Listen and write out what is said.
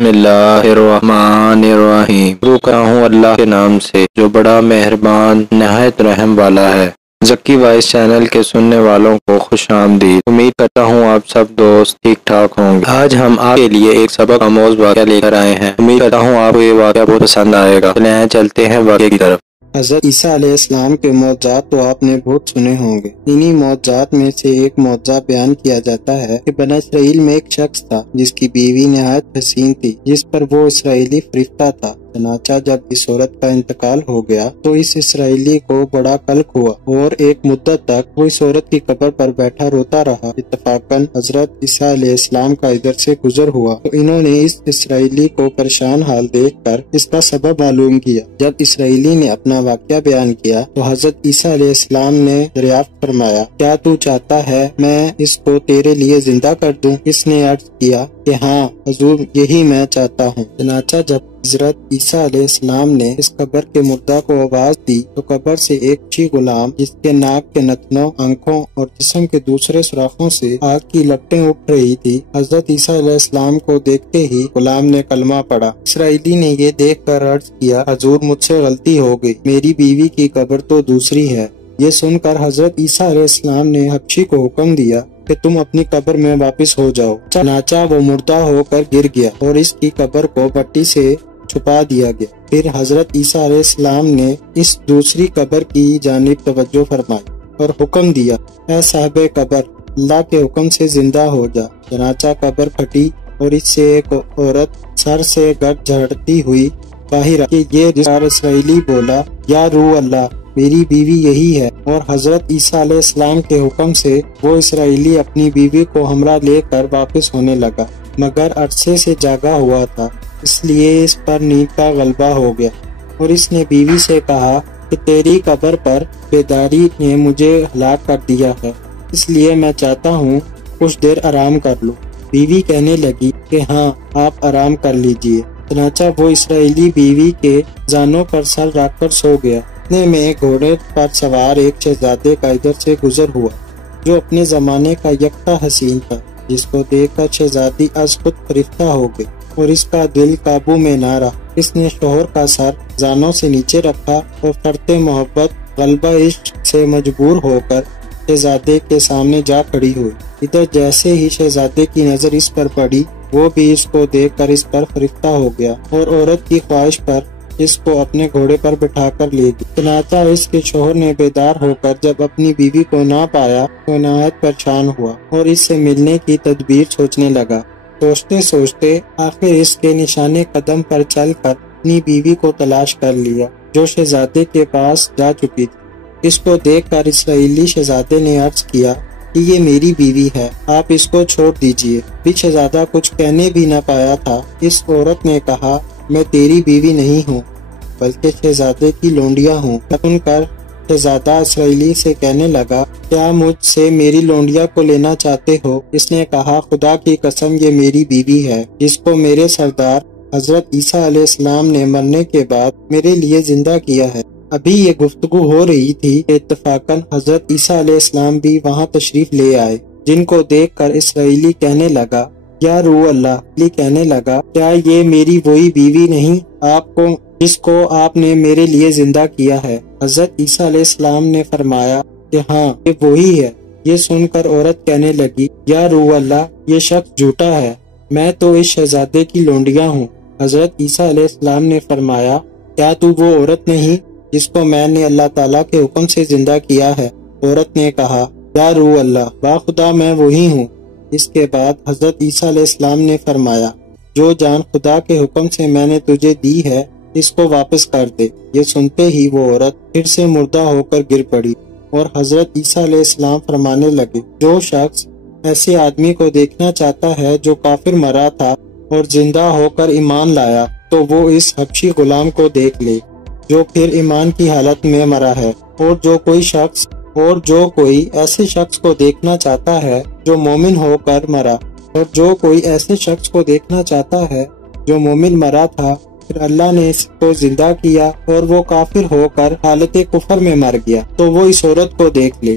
بسم اللہ الرحمن الرحیم۔ شروع کرتا ہوں اللہ کے نام سے جو بڑا مہربان نہایت رحم والا ہے۔ ذکی وائس چینل کے سننے والوں کو خوش آمدید۔ امید کرتا ہوں آپ سب دوست ٹھیک ٹھاک ہوں گے۔ آج ہم آپ کے لیے ایک سبق آموز واقعہ لے کر آئے ہیں۔ امید کرتا ہوں آپ کو یہ واقعہ بہت پسند آئے گا۔ چلتے ہیں واقعے کی طرف۔ حضرت عیسیٰ علیہ السلام کے معجزات تو آپ نے بہت سنے ہوں گے۔ انہی معجزات میں سے ایک معجزہ بیان کیا جاتا ہے کہ بنی اسرائیل میں ایک شخص تھا جس کی بیوی نہایت حسین تھی، جس پر وہ اسرائیلی فریفتہ تھا۔ چنانچہ جب اس عورت کا انتقال ہو گیا تو اس اسرائیلی کو بڑا قلق ہوا اور ایک مدت تک وہ اس عورت کی قبر پر بیٹھا روتا رہا۔ اتفاقاً حضرت عیسیٰ علیہ السلام کا ادھر سے گزر ہوا تو انہوں نے اس اسرائیلی کو پریشان حال دیکھ کر اس کا سبب معلوم کیا۔ جب اسرائیلی نے اپنا واقعہ بیان کیا تو حضرت عیسیٰ علیہ السلام نے دریافت فرمایا، کیا تو چاہتا ہے میں اس کو تیرے لیے زندہ کر دوں؟ اس نے عرض کیا کہ ہاں حضور، یہی میں چاہتا ہوں۔ چنانچہ جب حضرت عیسیٰ علیہ السلام نے اس قبر کے مردہ کو آواز دی تو قبر سے ایک اچھی غلام جس کے ناک کے نتنوں، آنکھوں اور جسم کے دوسرے سوراخوں سے آگ کی لپٹیں اٹھ رہی تھی۔ حضرت عیسیٰ علیہ السلام کو دیکھتے ہی غلام نے کلمہ پڑھا۔ اسرائیلی نے یہ دیکھ کر عرض کیا، حضور مجھ سے غلطی ہو گئی، میری بیوی کی قبر تو دوسری ہے۔ یہ سن کر حضرت عیسیٰ علیہ السلام نے حبشی کو حکم دیا کہ تم اپنی قبر میں واپس ہو جاؤ۔ چنانچہ وہ مردہ ہو کر گر گیا اور اس کی قبر کو مٹی سے چھپا دیا گیا۔ پھر حضرت عیسیٰ علیہ السلام نے اس دوسری قبر کی جانب توجہ فرمائی اور حکم دیا، اے صاحب قبر، اللہ کے حکم سے زندہ ہو جا۔ چنانچہ قبر پھٹی اور اس سے ایک عورت سر سے گرد جھڑتی ہوئی باہر آئی۔ یہ اسرائیلی بولا، یا روح اللہ، میری بیوی یہی ہے۔ اور حضرت عیسیٰ علیہ السلام کے حکم سے وہ اسرائیلی اپنی بیوی کو ہمراہ لے کر واپس ہونے لگا، مگر عرصے سے جاگا ہوا تھا، اس لیے اس پر نیند کا غلبہ ہو گیا۔ اور اس نے بیوی سے کہا کہ تیری قبر پر بیداری نے مجھے ہلاک کر دیا ہے، اس لیے میں چاہتا ہوں کچھ دیر آرام کر لوں۔ بیوی کہنے لگی کہ ہاں، آپ آرام کر لیجئے۔ چنانچہ وہ اسرائیلی بیوی کے زانوں پر سر رکھ کر سو گیا۔ اتنے میں گھوڑے پر سوار ایک شہزادے کا ادھر سے گزر ہوا جو اپنے زمانے کا یکتا حسین تھا، جس کو دیکھ کر شہزادی از خود فریفتہ ہو گئی اور اس کا دل قابو میں نہ رہا۔ اس نے شوہر کا سر زانوں سے نیچے رکھا اور فرط محبت غلبہ عشق سے مجبور ہو کر شہزادے کے سامنے جا کھڑی ہوئی۔ ادھر جیسے ہی شہزادے کی نظر اس پر پڑی، وہ بھی اس کو دیکھ کر اس پر فریفتہ ہو گیا اور عورت کی خواہش پر اس کو اپنے گھوڑے پر بٹھا کر لے گئی۔ چنانچہ اس کے شوہر نے بیدار ہو کر جب اپنی بیوی کو نہ پایا تو نہایت پریشان ہوا اور اس سے ملنے کی تدبیر سوچنے لگا۔ سوچتے سوچتے آخر اس کے نشانے قدم پر چل کر اپنی بیوی کو تلاش کر لیا جو شہزادے کے پاس جا چکی تھی۔ اس کو دیکھ کر اسرائیلی شہزادے نے عرض کیا کہ یہ میری بیوی ہے، آپ اس کو چھوڑ دیجئے۔ بھی شہزادہ کچھ کہنے بھی نہ پایا تھا، اس عورت نے کہا، میں تیری بیوی نہیں ہوں بلکہ شہزادے کی لونڈیا ہوں۔ سن کر شہزادہ اسرائیلی سے کہنے لگا، کیا مجھ سے میری لونڈیا کو لینا چاہتے ہو؟ اس نے کہا، خدا کی قسم، یہ میری بیوی ہے جس کو میرے سردار حضرت عیسیٰ علیہ السلام نے مرنے کے بعد میرے لیے زندہ کیا ہے۔ ابھی یہ گفتگو ہو رہی تھی کہ اتفاقاً حضرت عیسیٰ علیہ السلام بھی وہاں تشریف لے آئے، جن کو دیکھ کر اسرائیلی کہنے لگا، یا روح اللہ، علی کہنے لگا، کیا یہ میری وہی بیوی نہیں جس کو آپ نے میرے لیے زندہ کیا ہے؟ حضرت عیسیٰ علیہ السلام نے فرمایا کہ ہاں، یہ وہی ہے۔ یہ سن کر عورت کہنے لگی، یا روح اللہ، یہ شخص جھوٹا ہے، میں تو اس شہزادے کی لونڈیا ہوں۔ حضرت عیسیٰ علیہ السلام نے فرمایا، کیا تو وہ عورت نہیں جس کو میں نے اللہ تعالیٰ کے حکم سے زندہ کیا ہے؟ عورت نے کہا، یا روح اللہ، باخدا میں وہی ہوں۔ اس کے بعد حضرت عیسیٰ علیہ السلام نے فرمایا، جو جان خدا کے حکم سے میں نے تجھے دی ہے اس کو واپس کر دے۔ یہ سنتے ہی وہ عورت پھر سے مردہ ہو کر گر پڑی اور حضرت عیسیٰ علیہ السلام فرمانے لگے، جو شخص ایسے آدمی کو دیکھنا چاہتا ہے جو کافر مرا تھا اور زندہ ہو کر ایمان لایا تو وہ اس حبشی غلام کو دیکھ لے جو پھر ایمان کی حالت میں مرا ہے، اور جو کوئی ایسے شخص کو دیکھنا چاہتا ہے جو مومن ہو کر مرا، اور جو کوئی ایسے شخص کو دیکھنا چاہتا ہے جو مومن مرا تھا، پھر اللہ نے اس کو زندہ کیا اور وہ کافر ہو کر حالت کفر میں مر گیا، تو وہ اس عورت کو دیکھ لے۔